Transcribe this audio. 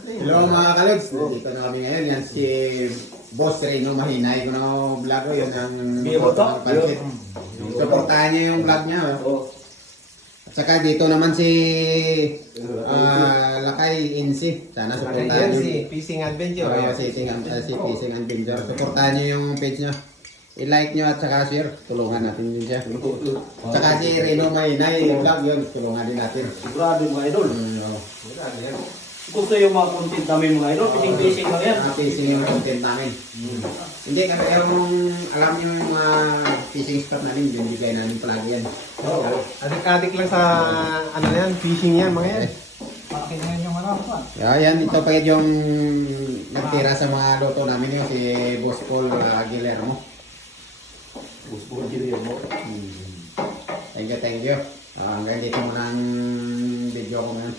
Hello mga kalogs, dito na kami ngayon. Yan si Boss Reno Mahinay ko na vlog ko. Yun ang pansit. Supportahan niyo yung vlog niya. Oh. At saka dito naman si Lakay Insi. Sana supportahan niyo. Si Fishing Adventure. Si Fishing Adventure. Supportahan niyo yung page niyo. I-like nyo at saka share, tulungan natin din siya. At saka si Reno Mahinay vlog yun, tulungan din natin. Sigurado mga idol. Gusto yung mga content namin mga idol, fishing lang yan. Fishing yung content namin. Hindi, kasi yung alam nyo yung mga fishing spot namin, binibigay namin palagi yan. Adik-adik lang sa ano yan, fishing yan mga yan. Akin ngayon yung ano pa. Yan, ito pa yung nagtira sa mga luto namin yun, si Boss Paul Guillermo. Gusto ko diri mo. Thank you. Hanggang dito muna ang video ko ngayon.